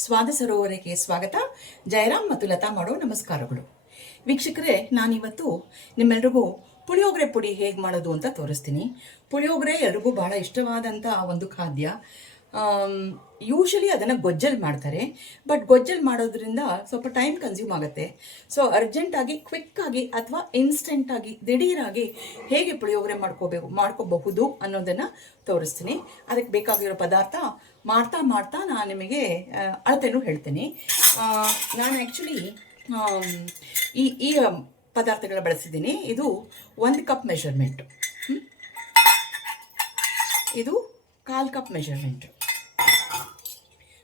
ಸ್ವಾದ ಸರೋವರಕ್ಕೆ ಸ್ವಾಗತ. ಜಯರಾಮ್ ಮತ್ತು ಲತಾ ಮಾಡೋ ನಮಸ್ಕಾರಗಳು. ವೀಕ್ಷಕರೇ, ನಾನಿವತ್ತು ನಿಮ್ಮೆಲ್ರಿಗೂ ಪುಳಿಯೋಗರೆ ಪುಡಿ ಹೇಗೆ ಮಾಡೋದು ಅಂತ ತೋರಿಸ್ತೀನಿ. ಪುಳಿಯೋಗರೆ ಎಲ್ರಿಗೂ ಬಹಳ ಇಷ್ಟವಾದಂಥ ಒಂದು ಖಾದ್ಯ. ಯೂಶಲಿ ಅದನ್ನು ಗೊಜ್ಜಲ್ಲಿ ಮಾಡ್ತಾರೆ ಬಟ್ ಗೊಜ್ಜಲ್ಲಿ ಮಾಡೋದ್ರಿಂದ ಸ್ವಲ್ಪ ಟೈಮ್ ಕನ್ಸ್ಯೂಮ್ ಆಗುತ್ತೆ. ಸೊ ಅರ್ಜೆಂಟಾಗಿ ಕ್ವಿಕ್ಕಾಗಿ ಅಥವಾ ಇನ್ಸ್ಟೆಂಟಾಗಿ ದಿಢೀರಾಗಿ ಹೇಗೆ ಪುಳಿಯೋಗರೆ ಮಾಡ್ಕೋಬೇಕು ಮಾಡ್ಕೋಬಹುದು ಅನ್ನೋದನ್ನು ತೋರಿಸ್ತೀನಿ. ಅದಕ್ಕೆ ಬೇಕಾಗಿರೋ ಪದಾರ್ಥ ಮಾಡ್ತಾ ಮಾಡ್ತಾ ನಾನು ನಿಮಗೆ ಅಳತೆನೂ ಹೇಳ್ತೀನಿ. ನಾನು ಆ್ಯಕ್ಚುಲಿ ಈ ಈ ಪದಾರ್ಥಗಳ ಬಳಸಿದ್ದೀನಿ. ಇದು ಒಂದು ಕಪ್ ಮೆಷರ್ಮೆಂಟು ಇದು ಕಾಲು ಕಪ್ ಮೆಷರ್ಮೆಂಟು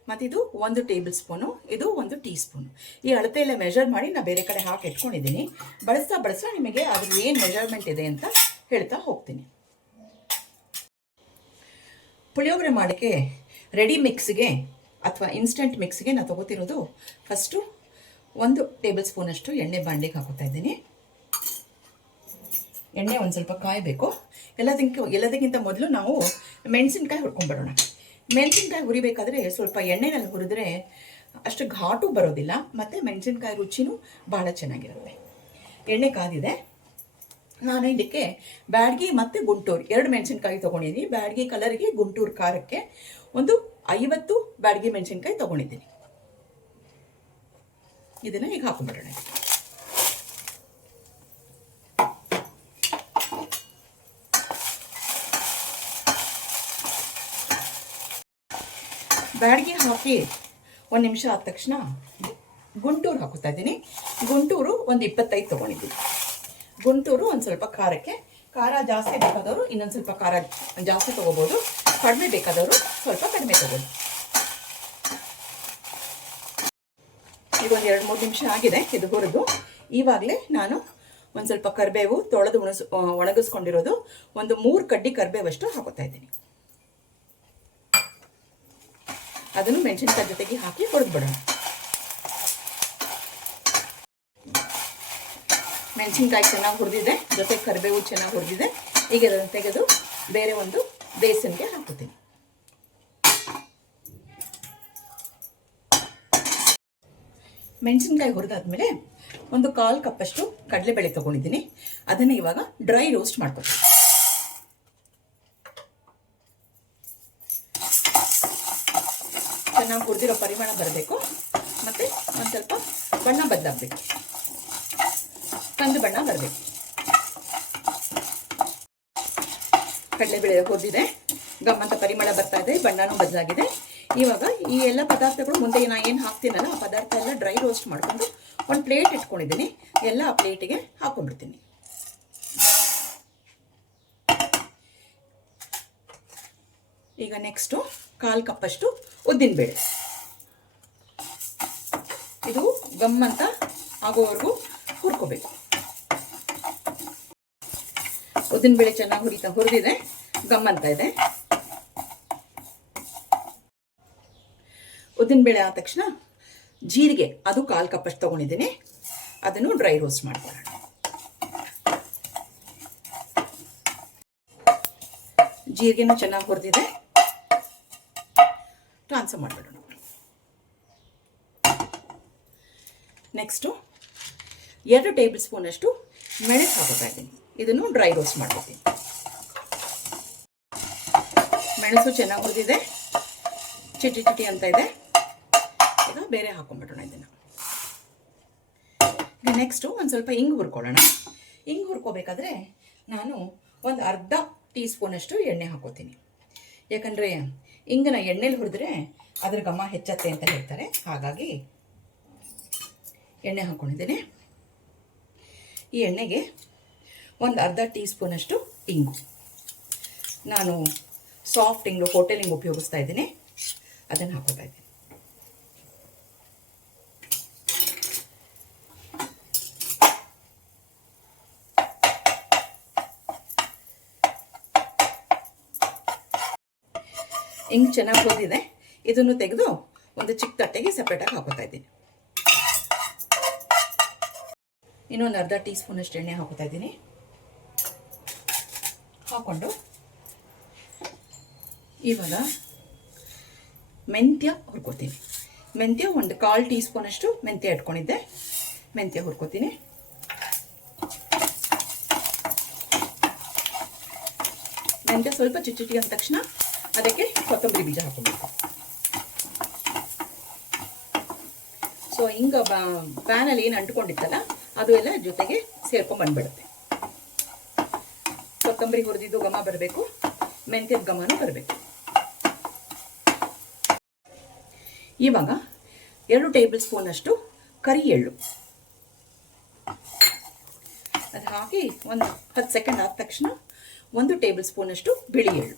ಮತ್ತಿದು ಒಂದು ಟೇಬಲ್ ಸ್ಪೂನು, ಇದು ಒಂದು ಟೀ ಸ್ಪೂನು ಈ ಅಳತೆಯೆಲ್ಲ ಮೆಷರ್ ಮಾಡಿ ನಾನು ಬೇರೆ ಕಡೆ ಹಾಕಿ ಇಟ್ಕೊಂಡಿದ್ದೀನಿ. ಬಳಸ್ತಾ ಬಳಸ್ತಾ ನಿಮಗೆ ಅದ್ರ ಏನು ಮೆಜರ್ಮೆಂಟ್ ಇದೆ ಅಂತ ಹೇಳ್ತಾ ಹೋಗ್ತೀನಿ. ಪುಳಿಯೋಗರೆ ಮಾಡೋಕ್ಕೆ ರೆಡಿ ಮಿಕ್ಸ್ಗೆ ಅಥವಾ ಇನ್ಸ್ಟೆಂಟ್ ಮಿಕ್ಸ್ಗೆ ನಾನು ತೊಗೋತಿರೋದು ಫಸ್ಟು ಒಂದು ಟೇಬಲ್ ಸ್ಪೂನಷ್ಟು ಎಣ್ಣೆ ಬಾಂಡಿಗೆ ಹಾಕೋತಾ ಇದ್ದೀನಿ. ಎಣ್ಣೆ ಒಂದು ಸ್ವಲ್ಪ ಕಾಯಬೇಕು. ಎಲ್ಲದಕ್ಕೆ ಎಲ್ಲದಕ್ಕಿಂತ ಮೊದಲು ನಾವು ಮೆಣಸಿನ್ಕಾಯಿ ಹುರ್ಕೊಂಡ್ಬಿಡೋಣ. ಮೆಣಸಿನ್ಕಾಯಿ ಹುರಿಬೇಕಾದ್ರೆ ಸ್ವಲ್ಪ ಎಣ್ಣೆನಲ್ಲಿ ಹುರಿದ್ರೆ ಅಷ್ಟು ಘಾಟು ಬರೋದಿಲ್ಲ, ಮತ್ತು ಮೆಣಸಿನ್ಕಾಯಿ ರುಚಿನೂ ಭಾಳ ಚೆನ್ನಾಗಿರುತ್ತೆ. ಎಣ್ಣೆ ಕಾದಿದೆ. ನಾನು ಇದಕ್ಕೆ ಬ್ಯಾಡ್ಗಿ ಮತ್ತು ಗುಂಟೂರು, ಎರಡು ಮೆಣಸಿನ್ಕಾಯಿ ತೊಗೊಂಡಿದ್ದೀನಿ. ಬ್ಯಾಡ್ಗಿ ಕಲರ್ಗೆ ಗುಂಟೂರು ಖಾರಕ್ಕೆ ಒಂದು ಐವತ್ತು ಬ್ಯಾಡ್ಗಿ ಮೆಣಸಿನ್ಕಾಯಿ ತೊಗೊಂಡಿದ್ದೀನಿ. ಇದನ್ನು ಈಗ ಹಾಕೊಂಡ್ಬಿಡೋಣ ಬ್ಯಾಡ್ಗೆ ಹಾಕಿ ಒಂದು ನಿಮಿಷ ಆದ ತಕ್ಷಣ ಗುಂಟೂರು ಹಾಕುತ್ತಾ ಇದ್ದೀನಿ. ಗುಂಟೂರು ಒಂದು ಇಪ್ಪತ್ತೈದು ತೊಗೊಂಡಿದ್ದೀನಿ. ಗುಂಟೂರು ಒಂದು ಸ್ವಲ್ಪ ಖಾರಕ್ಕೆ. ಖಾರ ಜಾಸ್ತಿ ಬೇಕಾದವರು ಇನ್ನೊಂದು ಸ್ವಲ್ಪ ಖಾರ ಜಾಸ್ತಿ ತೊಗೋಬೋದು. ಕಡಿಮೆ ಬೇಕಾದವರು ಸ್ವಲ್ಪ ಕಡಿಮೆ ತೊಗೊಳ್ಳಿ ಈಗ ಒಂದು ಎರಡು ಮೂರು ನಿಮಿಷ ಆಗಿದೆ ಇದು ಹುರಿದು. ಇವಾಗಲೇ ನಾನು ಒಂದು ಸ್ವಲ್ಪ ಕರಿಬೇವು ತೊಳೆದು ಉಣಸ್ ಒಣಗಿಸ್ಕೊಂಡಿರೋದು. ಒಂದು ಮೂರು ಕಡ್ಡಿ ಕರಿಬೇವಷ್ಟು ಹಾಕೋತಾ ಇದ್ದೀನಿ. ಅದನ್ನು ಮೆಣಸಿನ್ಕಾಯಿ ಜೊತೆಗೆ ಹಾಕಿ ಹುರಿದ್ಬಿಡೋಣ. ಮೆಣಸಿನ್ಕಾಯಿ ಚೆನ್ನಾಗಿ ಹುರಿದಿದೆ, ಜೊತೆ ಕರಿಬೇವು ಚೆನ್ನಾಗಿ ಹುರಿದಿದೆ. ಈಗ ಅದನ್ನು ತೆಗೆದು ಬೇರೆ ಒಂದು ಬೇಸನ್ಗೆ ಹಾಕುತ್ತೀನಿ. ಮೆಣಸಿನ್ಕಾಯಿ ಹುರಿದಾದ್ಮೇಲೆ ಒಂದು ಕಾಲು ಕಪ್ಪಷ್ಟು ಕಡಲೆಬೇಳೆ ತೊಗೊಂಡಿದ್ದೀನಿ. ಅದನ್ನು ಇವಾಗ ಡ್ರೈ ರೋಸ್ಟ್ ಮಾಡ್ಕೊತೀನಿ. ಚೆನ್ನಾಗಿ ಕುಡ್ದಿರೋ ಪರಿಮಾಣ ಬರಬೇಕು. ಮತ್ತು ಒಂದು ಸ್ವಲ್ಪ ಬಣ್ಣ ಬದಲಾಗಬೇಕು. ಕಂದು ಬಣ್ಣ ಬರಬೇಕು. ಕಡಲೆಬೇಳೆ ಹುರಿದಿದೆ. ಗಮ್ಮಂತ ಪರಿಮಳ ಬರ್ತಾ ಇದೆ. ಬಣ್ಣನೂ ಬದಲಾಗಿದೆ. ಇವಾಗ ಈ ಎಲ್ಲ ಪದಾರ್ಥಗಳು ಮುಂದೆ ನಾನು ಏನು ಹಾಕ್ತೀನಲ್ಲ, ಆ ಪದಾರ್ಥ ಎಲ್ಲ ಡ್ರೈ ರೋಸ್ಟ್ ಮಾಡಿಕೊಂಡು ಒಂದು ಪ್ಲೇಟ್ ಇಟ್ಕೊಂಡಿದ್ದೀನಿ. ಎಲ್ಲ ಆ ಪ್ಲೇಟಿಗೆ ಹಾಕೊಂಡ್ಬಿಡ್ತೀನಿ ಈಗ ನೆಕ್ಸ್ಟು ಕಾಲು ಕಪ್ಪಷ್ಟು ಉದ್ದಿನಬೇಳೆ ಇದು ಗಮ್ಮಂತ ಆಗೋವರೆಗೂ ಹುರ್ಕೋಬೇಕು. ಉದ್ದಿನಬೇಳೆ ಚೆನ್ನಾಗಿ ಹುರಿತಾ ಹುರಿದಿದೆ ಗಮ್ಮಂತ ಇದೆ. ಉದ್ದಿನಬೇಳೆ ಆದ ತಕ್ಷಣ ಜೀರಿಗೆ, ಅದು ಕಾಲು ಕಪ್ಪಷ್ಟು ತೊಗೊಂಡಿದ್ದೀನಿ. ಅದನ್ನು ಡ್ರೈ ರೋಸ್ಟ್ ಮಾಡ್ಕೊಳ್ಳೋಣ. ಜೀರಿಗೆನೂ ಚೆನ್ನಾಗಿ ಹುರಿದಿದೆ. ಟ್ರಾನ್ಸ್ಫರ್ ಮಾಡಿಬಿಡೋಣ ನೆಕ್ಸ್ಟು ಎರಡು ಟೇಬಲ್ ಸ್ಪೂನಷ್ಟು ಮೆಣಸು ಹಾಕೋತಾ ಇದ್ದೀನಿ ಇದನ್ನು ಡ್ರೈ ರೋಸ್ಟ್ ಮಾಡ್ಕೊತೀನಿ. ಮೆಣಸು ಚೆನ್ನಾಗಿ ಹುರಿದಿದೆ. ಚಿಟಿ ಚಿಟಿ ಅಂತ ಇದೆ. ಈಗ ಬೇರೆ ಹಾಕೊಂಡ್ಬಿಡೋಣ ಇದನ್ನು. ಈಗ ನೆಕ್ಸ್ಟು ಒಂದು ಸ್ವಲ್ಪ ಹಿಂಗೆ ಹುರ್ಕೊಳ್ಳೋಣ. ಹಿಂಗೆ ಹುರ್ಕೋಬೇಕಾದ್ರೆ ನಾನು ಒಂದು ಅರ್ಧ ಟೀ ಸ್ಪೂನಷ್ಟು ಎಣ್ಣೆ ಹಾಕೋತೀನಿ. ಯಾಕಂದರೆ ಹಿಂಗನ ಎಣ್ಣೆಲಿ ಹುರಿದ್ರೆ ಅದ್ರ ಘಮ ಹೆಚ್ಚತ್ತೆ ಅಂತ ಹೇಳ್ತಾರೆ. ಹಾಗಾಗಿ ಎಣ್ಣೆ ಹಾಕ್ಕೊಂಡಿದ್ದೀನಿ ಈ ಎಣ್ಣೆಗೆ ಒಂದು ಅರ್ಧ ಟೀ ಸ್ಪೂನಷ್ಟು ಇಂಗು. ನಾನು ಸಾಫ್ಟ್ ಇಂಗು ಹೋಟೆಲಿಂಗ್ ಉಪಯೋಗಿಸ್ತಾ ಇದ್ದೀನಿ. ಅದನ್ನು ಹಾಕೋತಾ ಇದ್ದೀನಿ. ಹಿಂಗೆ ಚೆನ್ನಾಗಿ ಹೋದಿದೆ ಇದನ್ನು ತೆಗೆದು ಒಂದು ಚಿಕ್ಕ ತಟ್ಟೆಗೆ ಸಪ್ರೇಟಾಗಿ ಹಾಕೋತಾ ಇದ್ದೀನಿ. ಇನ್ನೊಂದು ಅರ್ಧ ಟೀ ಸ್ಪೂನಷ್ಟು ಎಣ್ಣೆ ಹಾಕೋತಾ ಇದ್ದೀನಿ. ಹಾಕ್ಕೊಂಡು ಇವಾಗ ಮೆಂತ್ಯ ಹುರ್ಕೋತೀನಿ. ಮೆಂತ್ಯ ಒಂದು ಕಾಲು ಟೀ ಸ್ಪೂನಷ್ಟು ಮೆಂತ್ಯ ಇಟ್ಕೊಂಡಿದ್ದೆ ಮೆಂತ್ಯ ಹುರ್ಕೋತೀನಿ. ಮೆಂತ್ಯ ಸ್ವಲ್ಪ ಚಿಚ್ಚುಟಿ ಅಂದ ತಕ್ಷಣ ಅದಕ್ಕೆ ಕೊತ್ತಂಬರಿ ಬೀಜ ಹಾಕೊಬೇಕು ಸೊ ಹಿಂಗ ಪ್ಯಾನಲ್ಲಿ ಏನು ಅಂಟ್ಕೊಂಡಿತ್ತಲ್ಲ, ಅದು ಎಲ್ಲ ಜೊತೆಗೆ ಸೇರ್ಕೊಂಡ್ ಬಂದ್ಬಿಡುತ್ತೆ. ಕೊತ್ತಂಬರಿ ಹುರಿದಿದ್ದು ಘಮ ಬರಬೇಕು, ಮೆಂತ್ಯದ ಘಮನೂ ಬರಬೇಕು. ಇವಾಗ ಎರಡು ಟೇಬಲ್ ಸ್ಪೂನ್ ಅಷ್ಟು ಕರಿ ಎಳ್ಳು. ಅದು ಹಾಕಿ ಒಂದು ಹತ್ತು ಸೆಕೆಂಡ್ ಆದ ತಕ್ಷಣ ಒಂದು ಟೇಬಲ್ ಸ್ಪೂನಷ್ಟು ಬಿಳಿ ಎಳ್ಳು.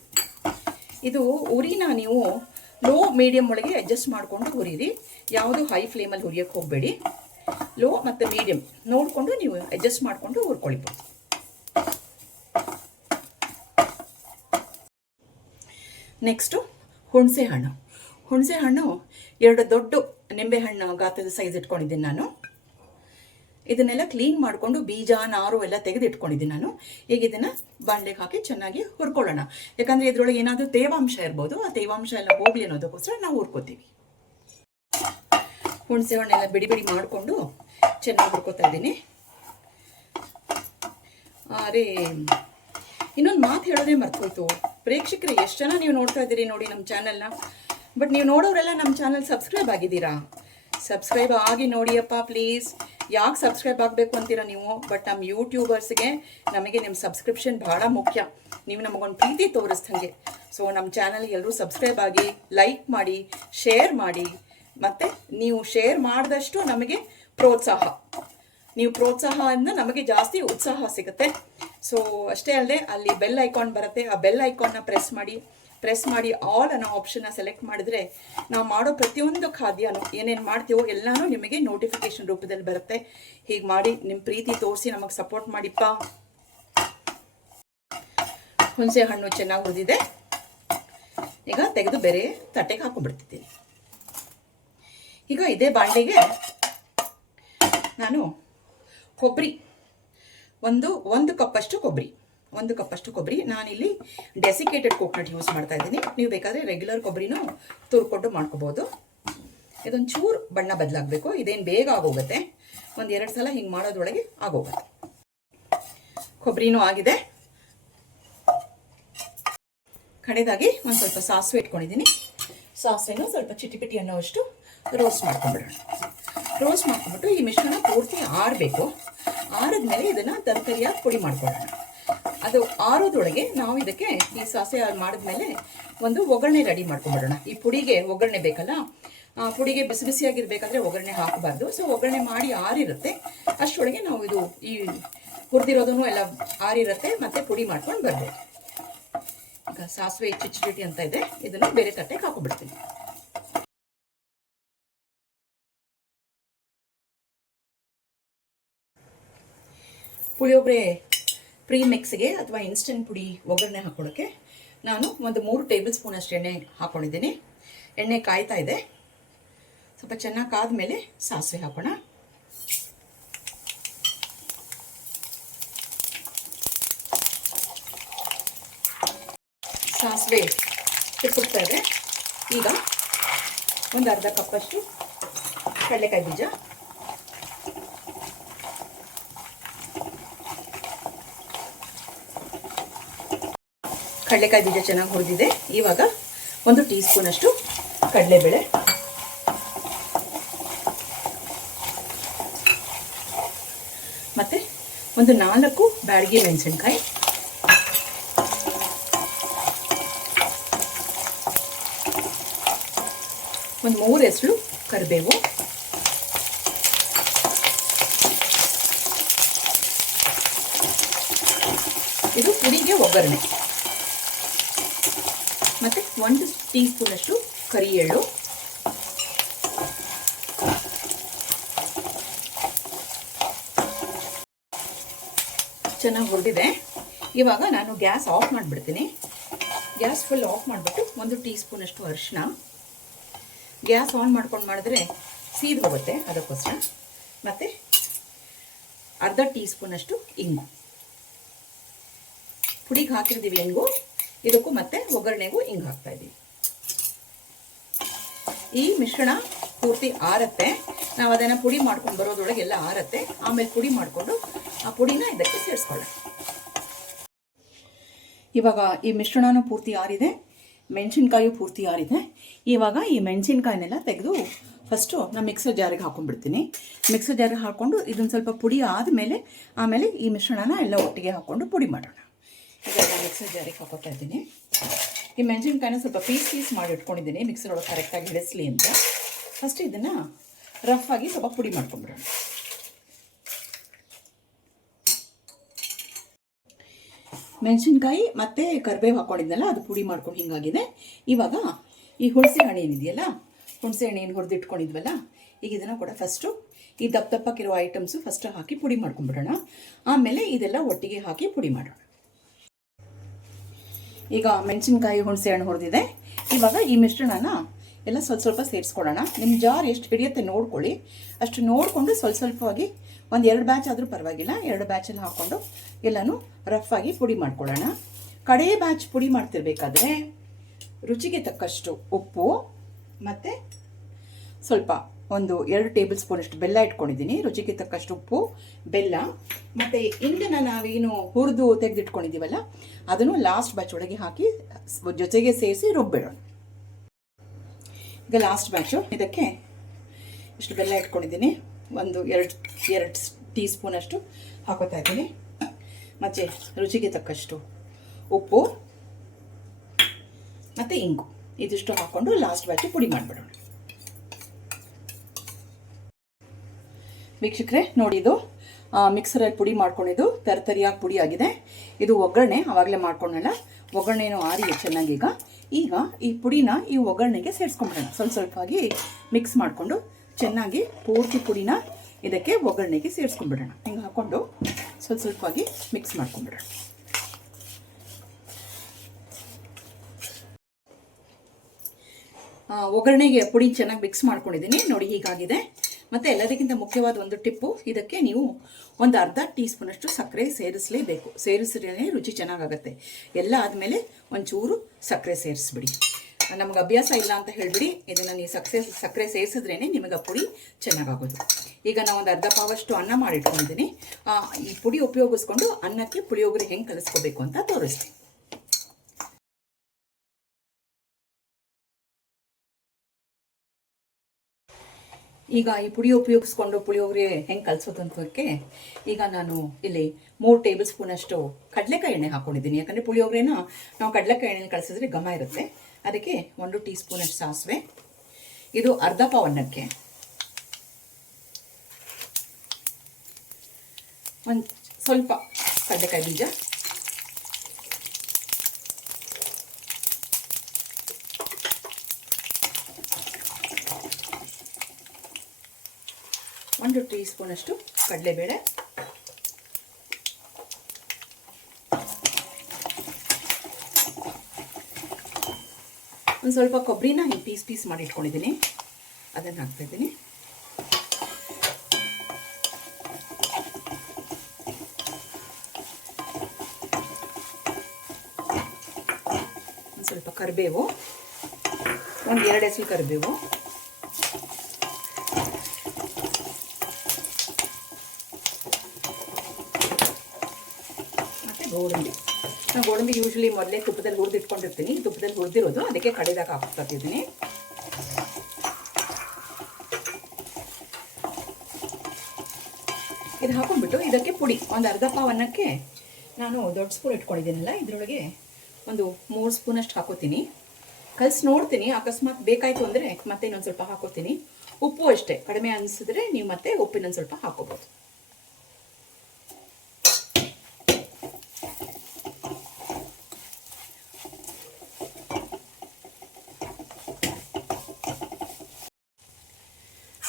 ಇದು ಉರಿನ ನೀವು ಲೋ ಮೀಡಿಯಮ್ ಒಳಗೆ ಅಡ್ಜಸ್ಟ್ ಮಾಡಿಕೊಂಡು ಹುರಿರಿ ಯಾವುದು ಹೈ ಫ್ಲೇಮಲ್ಲಿ ಹುರಿಯೋಕ್ಕೆ ಹೋಗಬೇಡಿ. ಲೋ ಮತ್ತು ಮೀಡಿಯಮ್ ನೋಡಿಕೊಂಡು ನೀವು ಅಡ್ಜಸ್ಟ್ ಮಾಡಿಕೊಂಡು ಹುರ್ಕೊಳ್ಬೋದು ನೆಕ್ಸ್ಟು ಹುಣಸೆ ಹಣ್ಣು. ಹುಣಸೆ ಹಣ್ಣು ಎರಡು ದೊಡ್ಡ ನಿಂಬೆಹಣ್ಣು ಗಾತ್ರದ ಸೈಜ್ ಇಟ್ಕೊಂಡಿದ್ದೀನಿ ನಾನು. ಇದನ್ನೆಲ್ಲ ಕ್ಲೀನ್ ಮಾಡಿಕೊಂಡು ಬೀಜ ನಾರು ಎಲ್ಲ ತೆಗೆದು ಇಟ್ಕೊಂಡಿದ್ದೀನಿ ನಾನು. ಈಗ ಇದನ್ನು ಬಾಣಲೆಗೆ ಹಾಕಿ ಚೆನ್ನಾಗಿ ಹುರ್ಕೊಳ್ಳೋಣ. ಯಾಕಂದರೆ ಇದರೊಳಗೆ ಏನಾದರೂ ತೇವಾಂಶ ಇರ್ಬೋದು. ಆ ತೇವಾಂಶ ಎಲ್ಲ ಹೋಗಲಿ ಅನ್ನೋದಕ್ಕೋಸ್ಕರ ನಾವು ಹುರ್ಕೋತೀವಿ. ಹುಣಸೆ ಹಣ್ಣೆಲ್ಲ ಬಿಡಿ ಬಿಡಿ ಮಾಡಿಕೊಂಡು ಚೆನ್ನಾಗಿ ಹುರ್ಕೋತಾ ಇದ್ದೀನಿ. ಅರೆ, ಇನ್ನೊಂದು ಮಾತು ಹೇಳೋದೆ ಮರ್ತೋಯ್ತು ಪ್ರೇಕ್ಷಕರು, ಎಷ್ಟು ಜನ ನೀವು ನೋಡ್ತಾ ಇದ್ದೀರಿ ನೋಡಿ ನಮ್ಮ ಚಾನಲ್ನ ಬಟ್ ನೀವು ನೋಡೋರೆಲ್ಲ ನಮ್ಮ ಚಾನಲ್ ಸಬ್ಸ್ಕ್ರೈಬ್ ಆಗಿದ್ದೀರಾ? ಸಬ್ಸ್ಕ್ರೈಬ್ ಆಗಿ ನೋಡಿಯಪ್ಪ ಪ್ಲೀಸ್ ಯಾಕೆ ಸಬ್ಸ್ಕ್ರೈಬ್ ಆಗಬೇಕು ಅಂತೀರ ನೀವು? ಬಟ್ ನಮ್ಮ ಯೂಟ್ಯೂಬರ್ಸ್ಗೆ ನಮಗೆ ನಿಮ್ಮ ಸಬ್ಸ್ಕ್ರಿಪ್ಷನ್ ಭಾಳ ಮುಖ್ಯ. ನೀವು ನಮಗೊಂದು ಪ್ರೀತಿ ತೋರಿಸ್ದಂಗೆ. ಸೊ ನಮ್ಮ ಚಾನಲ್ ಎಲ್ಲರೂ ಸಬ್ಸ್ಕ್ರೈಬ್ ಆಗಿ ಲೈಕ್ ಮಾಡಿ ಶೇರ್ ಮಾಡಿ. ಮತ್ತು ನೀವು ಶೇರ್ ಮಾಡಿದಷ್ಟು ನಮಗೆ ಪ್ರೋತ್ಸಾಹ. ನೀವು ಪ್ರೋತ್ಸಾಹದಿಂದ ನಮಗೆ ಜಾಸ್ತಿ ಉತ್ಸಾಹ ಸಿಗುತ್ತೆ. ಸೊ ಅಷ್ಟೇ ಅಲ್ಲದೆ ಅಲ್ಲಿ ಬೆಲ್ ಐಕಾನ್ ಬರುತ್ತೆ. ಆ ಬೆಲ್ ಐಕಾನ್ನ ಪ್ರೆಸ್ ಮಾಡಿ. ಪ್ರೆಸ್ ಮಾಡಿ ಆಲ್ ಅನ್ನೋ ಆಪ್ಷನ್ನ ಸೆಲೆಕ್ಟ್ ಮಾಡಿದ್ರೆ ನಾವು ಮಾಡೋ ಪ್ರತಿಯೊಂದು ಖಾದ್ಯನೂ ಏನೇನು ಮಾಡ್ತೀವೋ ಎಲ್ಲನೂ ನಿಮಗೆ ನೋಟಿಫಿಕೇಶನ್ ರೂಪದಲ್ಲಿ ಬರುತ್ತೆ. ಹೀಗೆ ಮಾಡಿ ನಿಮ್ಮ ಪ್ರೀತಿ ತೋರಿಸಿ ನಮಗೆ ಸಪೋರ್ಟ್ ಮಾಡಿಪ್ಪ. ಹುಣಸೆ ಹಣ್ಣು ಚೆನ್ನಾಗಿ ಹುರಿದಿದೆ ಈಗ ತೆಗೆದು ಬೇರೆ ತಟ್ಟೆಗೆ ಹಾಕೊಂಡ್ಬಿಡ್ತಿದ್ದೀನಿ. ಈಗ ಇದೇ ಬಾಂಡೆಗೆ ನಾನು ಕೊಬ್ಬರಿ ಒಂದು ಒಂದು ಕಪ್ಪಷ್ಟು ಕೊಬ್ಬರಿ ಒಂದು ಕಪ್ಪಷ್ಟು ಕೊಬ್ಬರಿ. ನಾನಿಲ್ಲಿ ಡೆಸಿಕೇಟೆಡ್ ಕೋಕೋನಟ್ ಯೂಸ್ ಮಾಡ್ತಾ ಇದ್ದೀನಿ. ನೀವು ಬೇಕಾದರೆ ರೆಗ್ಯುಲರ್ ಕೊಬ್ಬರಿನೂ ತುರ್ಕೊಂಡು ಮಾಡ್ಕೋಬೋದು. ಇದೊಂದು ಚೂರು ಬಣ್ಣ ಬದಲಾಗಬೇಕು. ಇದೇನು ಬೇಗ ಆಗೋಗುತ್ತೆ. ಒಂದು ಎರಡು ಸಲ ಹಿಂಗೆ ಮಾಡೋದ್ರೊಳಗೆ ಆಗೋಗುತ್ತೆ. ಕೊಬ್ಬರಿನೂ ಆಗಿದೆ. ಕಡೆದಾಗಿ ಒಂದು ಸ್ವಲ್ಪ ಸಾಸಿವೆ ಇಟ್ಕೊಂಡಿದ್ದೀನಿ. ಸಾಸಿವೆನೂ ಸ್ವಲ್ಪ ಚಿಟಿಪಿಟಿ ಅನ್ನೋವಷ್ಟು ರೋಸ್ಟ್ ಮಾಡ್ಕೊಂಡ್ಬಿಡೋಣ. ರೋಸ್ಟ್ ಮಾಡ್ಕೊಂಡ್ಬಿಟ್ಟು ಈ ಮಿಶ್ರಣ ಪೂರ್ತಿ ಆರಬೇಕು. ಆರಿದ್ಮೇಲೆ ಇದನ್ನು ತರಕಾರಿಯಾಗಿ ಪುಡಿ ಮಾಡ್ಕೊಳ್ಳೋಣ. ಅದು ಆರೋದೊಳಗೆ ನಾವು ಇದಕ್ಕೆ ಈ ಸಾಸೆ ಮಾಡಿದ್ಮೇಲೆ ಒಂದು ಒಗ್ಗರಣೆ ರೆಡಿ ಮಾಡ್ಕೊಂಡ್ಬಿಡೋಣ ಈ ಪುಡಿಗೆ ಒಗ್ಗರಣೆ ಬೇಕಲ್ಲ? ಪುಡಿಗೆ ಬಿಸಿ ಬಿಸಿಯಾಗಿರ್ಬೇಕಾದ್ರೆ ಒಗ್ಗರಣೆ ಹಾಕಬಾರ್ದು. ಸೊ ಒಗ್ಗರಣೆ ಮಾಡಿ ಆರಿರುತ್ತೆ. ಅಷ್ಟರೊಳಗೆ ನಾವು ಇದು ಈ ಹುರಿದಿರೋದನ್ನು ಎಲ್ಲ ಆರಿರುತ್ತೆ ಮತ್ತೆ ಪುಡಿ ಮಾಡ್ಕೊಂಡು ಬರ್ಬೋದು ಈಗ ಸಾಸಿವೆ ಚಿಚ್ಚುಟಿ ಅಂತ ಇದೆ. ಇದನ್ನು ಬೇರೆ ತಟ್ಟೆಗೆ ಹಾಕೊಂಡ್ಬಿಡ್ತೀನಿ. ಪುಳಿಯೋಗರೆ ಪ್ರೀ ಮಿಕ್ಸ್ಗೆ ಅಥವಾ ಇನ್ಸ್ಟೆಂಟ್ ಪುಡಿ ಒಗ್ಗರಣೆ ಹಾಕೊಳ್ಳೋಕ್ಕೆ ನಾನು ಒಂದು ಮೂರು ಟೇಬಲ್ ಸ್ಪೂನ್ ಅಷ್ಟು ಎಣ್ಣೆ ಹಾಕ್ಕೊಂಡಿದ್ದೀನಿ ಎಣ್ಣೆ ಕಾಯ್ತಾ ಇದೆ. ಸ್ವಲ್ಪ ಚೆನ್ನಾಗಿ ಕಾದ್ಮೇಲೆ ಸಾಸಿವೆ ಹಾಕೋಣ. ಸಾಸಿವೆ ತಿಪ್ಪುತ್ತಾ ಇದೆ. ಈಗ ಒಂದು ಅರ್ಧ ಕಪ್ಪಷ್ಟು ಕಡಲೆಕಾಯಿ ಬೀಜ. ಕಡಲೆಕಾಯಿ ಬೀಜ ಚೆನ್ನಾಗಿ ಹುರಿದಿದೆ. ಇವಾಗ ಒಂದು ಟೀ ಸ್ಪೂನಷ್ಟು ಕಡಲೆಬೇಳೆ. ಮತ್ತು ಒಂದು ನಾಲ್ಕು ಬ್ಯಾಡಗಿ ಮೆಣಸಿನ್ಕಾಯಿ. ಒಂದು ಮೂರು ಹೆಸರು ಕರಿಬೇವು. ಇದು ಪುಡಿಗೆ ಒಗ್ಗರಣೆ. ಒಂದು ಟೀ ಸ್ಪೂನಷ್ಟು ಕರಿ ಎಳ್ಳು ಚೆನ್ನಾಗಿ ಹುರಿದಿದೆ. ಇವಾಗ ನಾನು ಗ್ಯಾಸ್ ಆಫ್ ಮಾಡಿಬಿಡ್ತೀನಿ. ಗ್ಯಾಸ್ ಫುಲ್ ಆಫ್ ಮಾಡಿಬಿಟ್ಟು ಒಂದು ಟೀ ಸ್ಪೂನಷ್ಟು ಅರಿಶಿನ ಗ್ಯಾಸ್ ಆನ್ ಮಾಡ್ಕೊಂಡು ಮಾಡಿದ್ರೆ ಸೀದ್ ಹೋಗುತ್ತೆ ಅದಕ್ಕೋಸ್ಕರ. ಮತ್ತು ಅರ್ಧ ಟೀ ಸ್ಪೂನಷ್ಟು ಇಂಗು. ಪುಡಿಗೆ ಹಾಕಿರ್ತೀವಿ ಇಂಗು. ಇದಕ್ಕೂ ಮತ್ತೆ ಒಗ್ಗರಣೆಗೂ ಹಿಂಗೆ ಹಾಕ್ತಾ ಇದ್ದೀವಿ. ಈ ಮಿಶ್ರಣ ಪೂರ್ತಿ ಆರತ್ತೆ. ನಾವು ಅದನ್ನು ಪುಡಿ ಮಾಡ್ಕೊಂಡು ಬರೋದ್ರೊಳಗೆ ಎಲ್ಲ ಆರತ್ತೆ. ಆಮೇಲೆ ಪುಡಿ ಮಾಡಿಕೊಂಡು ಆ ಪುಡಿನ ಇದಕ್ಕೆ ಸೇರಿಸ್ಕೊಳ್ಳೋಣ. ಇವಾಗ ಈ ಮಿಶ್ರಣನೂ ಪೂರ್ತಿ ಆರಿದೆ. ಮೆಣಸಿನ್ಕಾಯಿ ಪೂರ್ತಿ ಆರಿದೆ. ಇವಾಗ ಈ ಮೆಣಸಿನ್ಕಾಯಿನೆಲ್ಲ ತೆಗೆದು ಫಸ್ಟು ನಾನು ಮಿಕ್ಸರ್ ಜಾರಿಗೆ ಹಾಕೊಂಡ್ಬಿಡ್ತೀನಿ. ಮಿಕ್ಸರ್ ಜಾರಿಗೆ ಹಾಕ್ಕೊಂಡು ಇದೊಂದು ಸ್ವಲ್ಪ ಪುಡಿ ಆದಮೇಲೆ ಆಮೇಲೆ ಈ ಮಿಶ್ರಣನ ಎಲ್ಲ ಒಟ್ಟಿಗೆ ಹಾಕ್ಕೊಂಡು ಪುಡಿ ಮಾಡೋಣ. ಈಗ ಮಿಕ್ಸರ್ ಜಾರಿಗೆ ಹಾಕೋತಾ ಇದ್ದೀನಿ. ಈ ಮೆಣಸಿನ್ಕಾಯಿನ ಸ್ವಲ್ಪ ಪೀಸ್ ಪೀಸ್ ಮಾಡಿ ಇಟ್ಕೊಂಡಿದ್ದೀನಿ. ಮಿಕ್ಸರ್ ಒಳಗೆ ಕರೆಕ್ಟಾಗಿ ಹಿಡಿಸ್ಲಿ ಅಂತ. ಫಸ್ಟ್ ಇದನ್ನು ರಫ್ ಆಗಿ ಸ್ವಲ್ಪ ಪುಡಿ ಮಾಡ್ಕೊಂಡ್ಬಿಡೋಣ ಮೆಣಸಿನ್ಕಾಯಿ ಮತ್ತು ಕರಿಬೇವು ಹಾಕೊಂಡಿದ್ನಲ್ಲ, ಅದು ಪುಡಿ ಮಾಡ್ಕೊಂಡು ಹಿಂಗಾಗಿದೆ. ಇವಾಗ ಈ ಹುಣಸೆ ಹಣ್ಣು ಏನಿದೆಯಲ್ಲ, ಹುಣಸೆ ಹಣ್ಣು ಏನು ಈಗ ಇದನ್ನು ಕೂಡ ಫಸ್ಟು ಈ ದಪ್ಪ ದಪ್ಪಕ್ಕಿರೋ ಐಟಮ್ಸು ಫಸ್ಟ್ ಹಾಕಿ ಪುಡಿ ಮಾಡ್ಕೊಂಡ್ಬಿಡೋಣ ಆಮೇಲೆ ಇದೆಲ್ಲ ಒಟ್ಟಿಗೆ ಹಾಕಿ ಪುಡಿ ಮಾಡೋಣ. ಈಗ ಮೆಣಸಿನ್ಕಾಯಿ ಹುಣಸೆ ಹಣ್ಣು ಹುರಿದಿದೆ. ಇವಾಗ ಈ ಮಿಶ್ರಣನ ಎಲ್ಲ ಸ್ವಲ್ಪ ಸ್ವಲ್ಪ ಸೇರಿಸ್ಕೊಡೋಣ. ನಿಮ್ಮ ಜಾರ್ ಎಷ್ಟು ಹಿಡಿಯುತ್ತೆ ನೋಡ್ಕೊಳ್ಳಿ. ಅಷ್ಟು ನೋಡಿಕೊಂಡು ಸ್ವಲ್ಪ ಸ್ವಲ್ಪವಾಗಿ ಒಂದು ಎರಡು ಬ್ಯಾಚ್ ಆದರೂ ಪರವಾಗಿಲ್ಲ. ಎರಡು ಬ್ಯಾಚಲ್ಲಿ ಹಾಕ್ಕೊಂಡು ಎಲ್ಲನೂ ರಫ್ ಆಗಿ ಪುಡಿ ಮಾಡ್ಕೊಳ್ಳೋಣ. ಕಡೇ ಬ್ಯಾಚ್ ಪುಡಿ ಮಾಡ್ತಿರ್ಬೇಕಾದ್ರೆ ರುಚಿಗೆ ತಕ್ಕಷ್ಟು ಉಪ್ಪು ಮತ್ತು ಸ್ವಲ್ಪ ಒಂದು ಎರಡು ಟೇಬಲ್ ಸ್ಪೂನಷ್ಟು ಬೆಲ್ಲ ಇಟ್ಕೊಂಡಿದ್ದೀನಿ. ರುಚಿಗೆ ತಕ್ಕಷ್ಟು ಉಪ್ಪು, ಬೆಲ್ಲ, ಮತ್ತು ಇಂದನ ನಾವೇನು ಹುರಿದು ತೆಗೆದಿಟ್ಕೊಂಡಿದ್ದೀವಲ್ಲ, ಅದನ್ನು ಲಾಸ್ಟ್ ಬ್ಯಾಚ್ ಒಳಗೆ ಹಾಕಿ ಜೊತೆಗೆ ಸೇರಿಸಿ ರುಬ್ಬಿಡೋಣ. ಈಗ ಲಾಸ್ಟ್ ಬ್ಯಾಚು ಇದಕ್ಕೆ ಇಷ್ಟು ಬೆಲ್ಲ ಇಟ್ಕೊಂಡಿದ್ದೀನಿ. ಒಂದು ಎರಡು ಎರಡು ಟೀ ಸ್ಪೂನಷ್ಟು ಹಾಕೋತಾ ಇದ್ದೀನಿ. ಮತ್ತು ರುಚಿಗೆ ತಕ್ಕಷ್ಟು ಉಪ್ಪು, ಮತ್ತು ಇಂಗು. ಇದಿಷ್ಟು ಹಾಕ್ಕೊಂಡು ಲಾಸ್ಟ್ ಬ್ಯಾಚು ಪುಡಿ ಮಾಡಿಬಿಡೋಣ. ವೀಕ್ಷಕರೇ, ನೋಡಿ ಇದು ಮಿಕ್ಸರಲ್ಲಿ ಪುಡಿ ಮಾಡ್ಕೊಂಡಿದ್ದು, ತರತರಿಯಾಗಿ ಪುಡಿ ಆಗಿದೆ ಇದು ಒಗ್ಗರಣೆ ಆವಾಗಲೇ ಮಾಡ್ಕೊಂಡಲ್ಲ. ಒಗ್ಗರಣೆನೂ ಆರಿದೆ ಚೆನ್ನಾಗಿ ಈಗ. ಈಗ ಈ ಪುಡಿನ ಈ ಒಗ್ಗರಣೆಗೆ ಸೇರಿಸ್ಕೊಂಡ್ಬಿಡೋಣ. ಸ್ವಲ್ಪ ಸ್ವಲ್ಪವಾಗಿ ಮಿಕ್ಸ್ ಮಾಡಿಕೊಂಡು ಚೆನ್ನಾಗಿ ಪೂರ್ತಿ ಪುಡಿನ ಇದಕ್ಕೆ ಒಗ್ಗರಣೆಗೆ ಸೇರಿಸ್ಕೊಂಡ್ಬಿಡೋಣ. ಹಿಂಗೆ ಹಾಕ್ಕೊಂಡು ಸ್ವಲ್ಪ ಸ್ವಲ್ಪವಾಗಿ ಮಿಕ್ಸ್ ಮಾಡ್ಕೊಂಡ್ಬಿಡೋಣ. ಒಗ್ಗರಣೆಗೆ ಪುಡಿ ಚೆನ್ನಾಗಿ ಮಿಕ್ಸ್ ಮಾಡ್ಕೊಂಡಿದ್ದೀನಿ. ನೋಡಿ ಹೀಗಾಗಿದೆ. ಮತ್ತು ಎಲ್ಲದಕ್ಕಿಂತ ಮುಖ್ಯವಾದ ಒಂದು ಟಿಪ್ಪು, ಇದಕ್ಕೆ ನೀವು ಒಂದು ಅರ್ಧ ಟೀ ಸ್ಪೂನಷ್ಟು ಸಕ್ಕರೆ ಸೇರಿಸಲೇಬೇಕು. ಸೇರಿಸಿದ್ರೆ ರುಚಿ ಚೆನ್ನಾಗಾಗತ್ತೆ. ಎಲ್ಲ ಆದಮೇಲೆ ಒಂಚೂರು ಸಕ್ಕರೆ ಸೇರಿಸ್ಬಿಡಿ. ನಮ್ಗೆ ಅಭ್ಯಾಸ ಇಲ್ಲ ಅಂತ ಹೇಳಿಬಿಡಿ. ಇದನ್ನು ನೀವು ಸಕ್ಕರೆ ಸಕ್ಕರೆ ಸೇರಿಸಿದ್ರೇ ನಿಮಗೆ ಪುಡಿ ಚೆನ್ನಾಗಾಗೋದು. ಈಗ ನಾವು ಒಂದು ಅರ್ಧ ಪಾವಷ್ಟು ಅನ್ನ ಮಾಡಿಟ್ಕೊಂಡಿದ್ದೀನಿ. ಈ ಪುಡಿ ಉಪಯೋಗಿಸ್ಕೊಂಡು ಅನ್ನಕ್ಕೆ ಪುಳಿಯೋಗರೆ ಹೆಂಗೆ ಕಲಿಸ್ಕೋಬೇಕು ಅಂತ ತೋರಿಸ್ತೀನಿ. ಈಗ ಈ ಪುಡಿ ಉಪಯೋಗಿಸ್ಕೊಂಡು ಪುಳಿಯೋಗರೆ ಹೆಂಗೆ ಕಲಿಸೋದು ಅಂತಕ್ಕೆ ಈಗ ನಾನು ಇಲ್ಲಿ ಮೂರು ಟೇಬಲ್ ಸ್ಪೂನಷ್ಟು ಕಡಲೆಕಾಯಿ ಎಣ್ಣೆ ಹಾಕೊಂಡಿದ್ದೀನಿ. ಯಾಕಂದರೆ ಪುಳಿಯೋಗರೆನ ನಾವು ಕಡಲೆಕಾಯಿ ಎಣ್ಣೆ ಕಳಿಸಿದ್ರೆ ಘಮ ಇರುತ್ತೆ. ಅದಕ್ಕೆ ಒಂದು ಟೀ ಸ್ಪೂನ್ ಅಷ್ಟು ಸಾಸಿವೆ. ಇದು ಅರ್ಧ ಪಾವ್ ಅನ್ನಕ್ಕೆ. ಒಂದು ಸ್ವಲ್ಪ ಕಡಲೆಕಾಯಿ ಬೀಜ ಒಂದು ಟೀ ಸ್ಪೂನಷ್ಟು ಕಡಲೆಬೇಳೆ. ಒಂದು ಸ್ವಲ್ಪ ಕೊಬ್ಬರಿನ ಹಿಂಗೆ ಪೀಸ್ ಪೀಸ್ ಮಾಡಿ ಇಟ್ಕೊಂಡಿದ್ದೀನಿ. ಅದನ್ನು ಹಾಕ್ತಾಯಿದ್ದೀನಿ ಒಂದು ಸ್ವಲ್ಪ ಕರಿಬೇವು. ಒಂದು ಎರಡು ಹೆಸರು ಕರಿಬೇವು ಮತ್ತು ಗೋಡಂಬಿ. ನಾನು ಗೋಡಂಬಿ ಯೂಶ್ವಲಿ ಮೊದಲೇ ತುಪ್ಪದಲ್ಲಿ ಹುರಿದು ಇಟ್ಕೊಂಡಿರ್ತೀನಿ ತುಪ್ಪದಲ್ಲಿ ಹುರಿದಿರೋದು, ಅದಕ್ಕೆ ಕಡೆದಾಗ ಹಾಕ್ತಿದ್ದೀನಿ ಇದು ಹಾಕೊಂಡ್ಬಿಟ್ಟು ಇದಕ್ಕೆ ಪುಡಿ. ಒಂದು ಅರ್ಧ ಪಾವ್ ಅನ್ನಕ್ಕೆ ನಾನು ದೊಡ್ಡ ಸ್ಪೂನ್ ಇಟ್ಕೊಂಡಿದ್ದೀನಲ್ಲ, ಇದರೊಳಗೆ ಒಂದು ಮೂರು ಸ್ಪೂನಷ್ಟು ಹಾಕೋತೀನಿ. ಕಲಸಿ ನೋಡ್ತೀನಿ, ಅಕಸ್ಮಾತ್ ಬೇಕಾಯಿತು ಅಂದರೆ ಮತ್ತೆ ಇನ್ನೊಂದು ಸ್ವಲ್ಪ ಹಾಕೋತೀನಿ. ಉಪ್ಪು ಅಷ್ಟೇ. ಕಡಿಮೆ ಅನಿಸಿದ್ರೆ ನೀವು ಮತ್ತೆ ಉಪ್ಪಿನೊಂದು ಸ್ವಲ್ಪ ಹಾಕೋಬೋದು.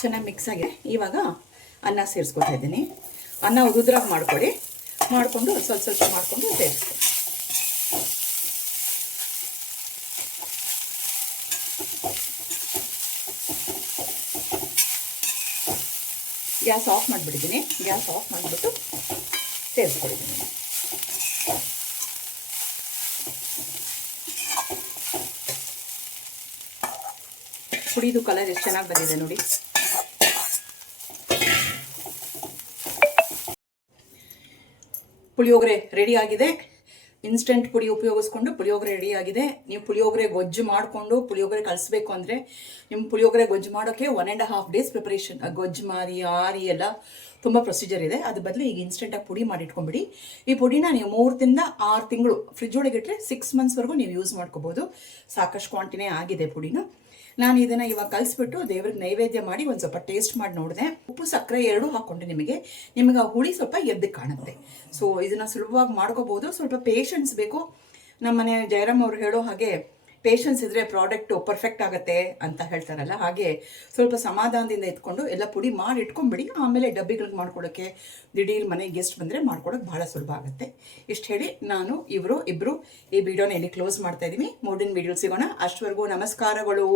ಚೆನ್ನಾಗಿ ಮಿಕ್ಸ್ ಆಗಿದೆ ಇವಾಗ ಅನ್ನ ಸೇರಿಸ್ಕೊತಾ ಇದ್ದೀನಿ. ಅನ್ನ ಉದುದ್ರಾಗಿ ಮಾಡ್ಕೊಳ್ಳಿ ಮಾಡಿಕೊಂಡು ಸ್ವಲ್ಪ ಸ್ವಲ್ಪ ಮಾಡಿಕೊಂಡು ಸೇರಿಸ್ಕೊಳ್ಳಿ ಗ್ಯಾಸ್ ಆಫ್ ಮಾಡಿಬಿಟ್ಟಿದ್ದೀನಿ. ಗ್ಯಾಸ್ ಆಫ್ ಮಾಡಿಬಿಟ್ಟು ಸೇರಿಸ್ಕೊಡಿದ್ದೀನಿ. ಕುಡಿದು ಕಲರ್ ಎಷ್ಟು ಚೆನ್ನಾಗಿ ಬಂದಿದೆ ನೋಡಿ. ಪುಳಿಯೋಗರೆ ರೆಡಿ ಆಗಿದೆ. ಇನ್ಸ್ಟೆಂಟ್ ಪುಡಿ ಉಪಯೋಗಿಸ್ಕೊಂಡು ಪುಳಿಯೋಗರೆ ರೆಡಿ ಆಗಿದೆ. ನೀವು ಪುಳಿಯೋಗರೆ ಗೊಜ್ಜು ಮಾಡಿಕೊಂಡು ಪುಳಿಯೋಗರೆ ಕಲಿಸ್ಬೇಕು ಅಂದರೆ ನಿಮ್ಮ ಪುಳಿಯೋಗರೆ ಗೊಜ್ಜು ಮಾಡೋಕ್ಕೆ one and half days preparation ಗೊಜ್ಜು ಮಾರಿ, ಆರಿ ಎಲ್ಲ ತುಂಬ ಪ್ರೊಸೀಜರ್ ಇದೆ. ಅದ್ರ ಬದಲು ಈಗ ಇನ್ಸ್ಟೆಂಟಾಗಿ ಪುಡಿ ಮಾಡಿ ಇಟ್ಕೊಂಬಿಡಿ. ಈ ಪುಡಿನ ನೀವು ಮೂರರಿಂದ ಆರು ತಿಂಗಳು ಫ್ರಿಜ್ ಒಳಗೆ ಇಟ್ಟರೆ ಸಿಕ್ಸ್ ಮಂತ್ಸ್ವರೆಗೂ ನೀವು ಯೂಸ್ ಮಾಡ್ಕೋಬೋದು. ಸಾಕಷ್ಟು ಕ್ವಾಂಟಿನೇ ಆಗಿದೆ ಪುಡಿನ. ನಾನು ಇದನ್ನ ಇವಾಗ ಕಲಿಸ್ಬಿಟ್ಟು ದೇವ್ರಿಗೆ ನೈವೇದ್ಯ ಮಾಡಿ ಒಂದು ಸ್ವಲ್ಪ ಟೇಸ್ಟ್ ಮಾಡಿ ನೋಡಿದೆ. ಉಪ್ಪು, ಸಕ್ಕರೆ ಎರಡೂ ಹಾಕೊಂಡೆ ನಿಮಗೆ ನಿಮಗೆ ಆ ಹುಳಿ ಸ್ವಲ್ಪ ಎದ್ದು ಕಾಣುತ್ತೆ. ಸೊ ಇದನ್ನ ಸುಲಭವಾಗಿ ಮಾಡ್ಕೋಬಹುದು ಸ್ವಲ್ಪ ಪೇಷನ್ಸ್ ಬೇಕು. ನಮ್ಮನೆ ಜಯರಾಮ್ ಅವ್ರು ಹೇಳೋ ಹಾಗೆ ಪೇಷನ್ಸ್ ಇದ್ರೆ ಪ್ರಾಡಕ್ಟ್ ಪರ್ಫೆಕ್ಟ್ ಆಗುತ್ತೆ ಅಂತ ಹೇಳ್ತಾರಲ್ಲ, ಹಾಗೆ ಸ್ವಲ್ಪ ಸಮಾಧಾನದಿಂದ ಇಟ್ಕೊಂಡು ಎಲ್ಲ ಪುಡಿ ಮಾಡಿ ಇಟ್ಕೊಂಡ್ಬಿಡಿ, ಆಮೇಲೆ ಡಬ್ಬಿಗಳಿಗೆ ಮಾಡ್ಕೊಡೋಕ್ಕೆ ದಿಢೀರ್ ಮನೆಗೆ ಗೆಸ್ಟ್ ಬಂದರೆ ಮಾಡ್ಕೊಡೋಕೆ ಬಹಳ ಸುಲಭ ಆಗುತ್ತೆ. ಇಷ್ಟು ಹೇಳಿ ನಾನು, ಇವರು ಇಬ್ಬರು ಈ ವಿಡಿಯೋನ ಇಲ್ಲಿ ಕ್ಲೋಸ್ ಮಾಡ್ತಾ ಇದ್ದೀನಿ ಮುಂದಿನ ವಿಡಿಯೋ ಸಿಗೋಣ. ಅಷ್ಟವರೆಗೂ ನಮಸ್ಕಾರಗಳು.